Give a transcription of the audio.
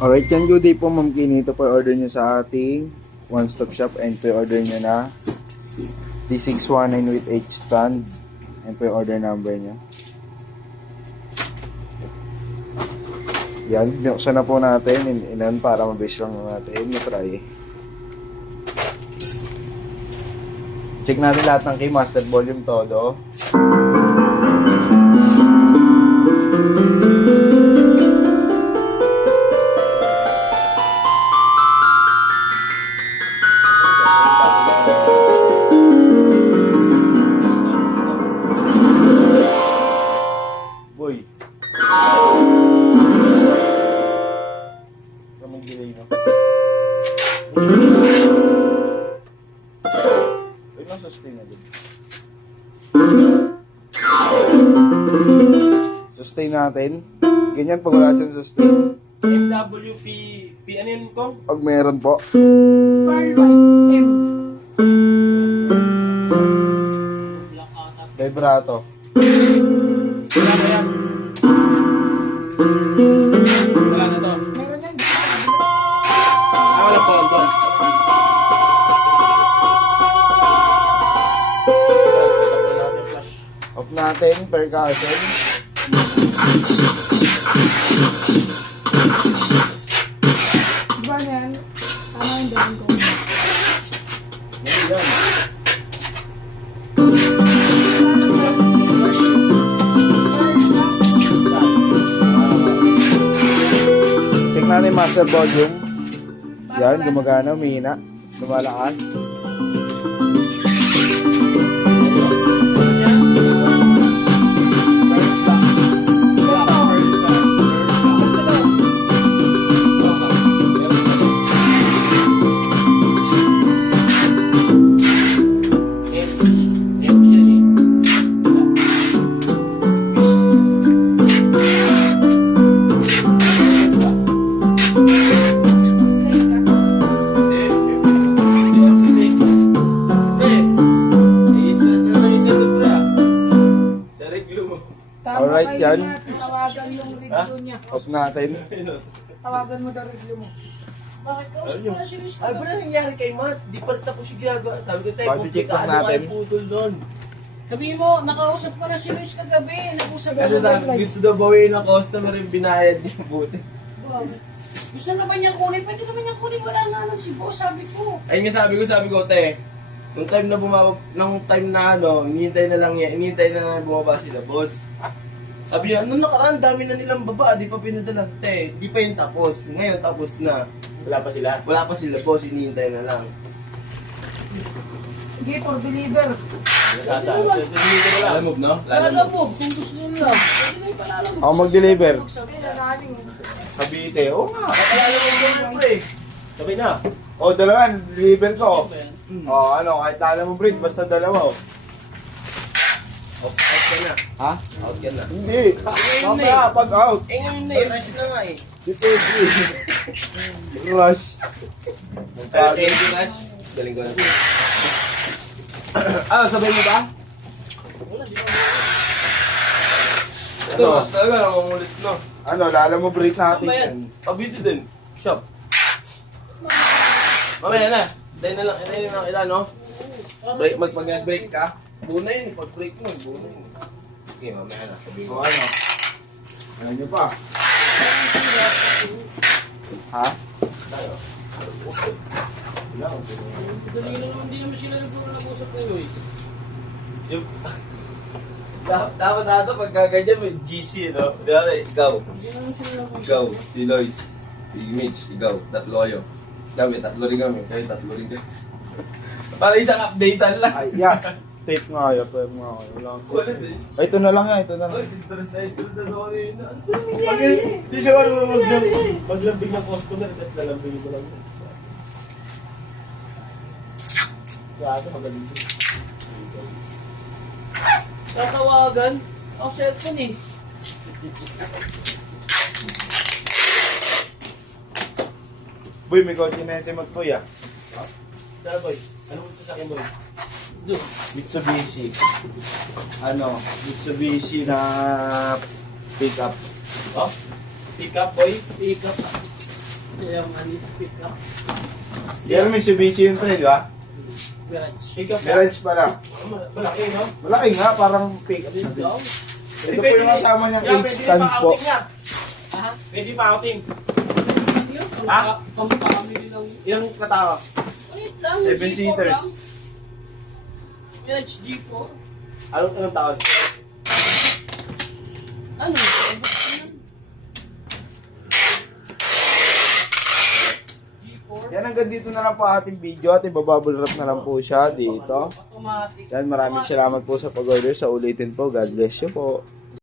Alright, yan good day po Ma'am Kini. Ito po order nyo sa ating one-stop shop and po order nyo na D619 with H stand and po order number nyo. Yan, binuksan na po natin ilan para mabilis lang natin matry. Check natin lahat ng key, master volume todo. Boy. Kamang delay no. Ay, nang sustain na din. Sustain natin. Ganyan pag wala siyang sustain. MWP, ano yun ko? Pag meron po. Vibrato. Wala na yan. Wala na to. Wala po, ito. Off natin, percussion. Diba na yan? Tama yung daan ko. Yan. Check natin master volume. Yan, gumagana, umihina. Lumalakas. Alright, yan. Tawagan yung review niya. Off natin. Tawagan mo daw review mo. Bakit kausap mo na si Luis Ay, ba nangyari kay Matt? Di pa tapos yung ginagawa. Sabi ko tayo, Body check lang natin. Putol doon. Sabihin mo, nakausap ko na si Luis kagabi. Nag-usap Kasi sabi, gusto daw bawiin ng customer yung binayad niya buti. Gusto naman niya kunin. Pwede naman niya kunin. Wala nga lang si boss. Sabi ko. Ayun nga sabi ko, te, nung time na hinihintay na lang bumaba sila, boss. Sabi niya, nung nakaraan, dami na nilang baba, di pa pinadala. Te, di pa yung tapos. Ngayon, tapos na. Wala pa sila? Wala pa sila, boss, hinihintay na lang. Sige, for deliver. Nasata. Alam mo, no? Lalo mo, kung gusto nyo lang. Pwede na yung palalo mo. Ako mag-deliver. Sabi na naling. Cavite. Oo nga. Alam mo, siyempre. Sabi na. O, dalawa. Deliver ko. O, ano, kahit alam mo, Brit, basta dalawa. Out ka na. Ha? Out ka na. Hindi. Mamaya, pag out. Eh, ngayon na, rush na nga eh. Depende. Rush. Thank you, Rush. Galing ko na. Sabay mo ba? Ito, mas talaga nangungulit, no? Ano, lala mo break natin. Ano ba yan? Kabiti din. Shop. Mamaya na. Dahil na lang kita, no? Break, mag-break ka. Buna yun, pag-break mo, buna yun. Sige, mamaya na. Sabi O ko. ano? Ano nyo pa? Ha? Dali na naman, hindi naman sila nag-usap kay Luis. Yung... Dapat nato pagka ganyan may GC, no? Dali, ikaw. Hindi naman sila nag-usap. Ikaw, si Lois, si Mitch, ikaw, tatlo kayo. Kami, tatlo rin kami. Kayo, tatlo rin kayo. Para isang updatean lang. Ay, yeah. Tape nga kayo. Tape nga kayo. Wala akong Wala tape. din. Ay, ito na lang yan. Ito na lang. Ay, stress na ako yun. Hindi siya maglambing ng customer, tapos lalambing ko lang. Kaya ito magaling din. Tatawagan. Ako cellphone eh. Boy, may kotse na yan si Magpoy ah. Saan boy? Ano mo sasakyan boy? Doon. Mitsubishi. Ano? Mitsubishi na pickup. Oh? Pick up boy? Pick up. Ito yung pick up. Pero Mitsubishi yun pre, di ba? Garage. Pick up. Mirage pala. Malaki, no? Malaki nga, parang pick up. Dito. Ito po yung kasama niyang Yan, pwede instant pa po. outing yan. Ha? Pwede pa outing. Yun, Ha? pang-family lang. Ilang katao? Ulit lang. Seven G4 seaters. lang. Garage G4. Anong taon? Ano? G4. Yan, hanggang dito na lang po ating video at ibabubble wrap na lang po siya dito. Automatic. Yan, maraming salamat po sa pag-order. Sa ulitin po, God bless you po.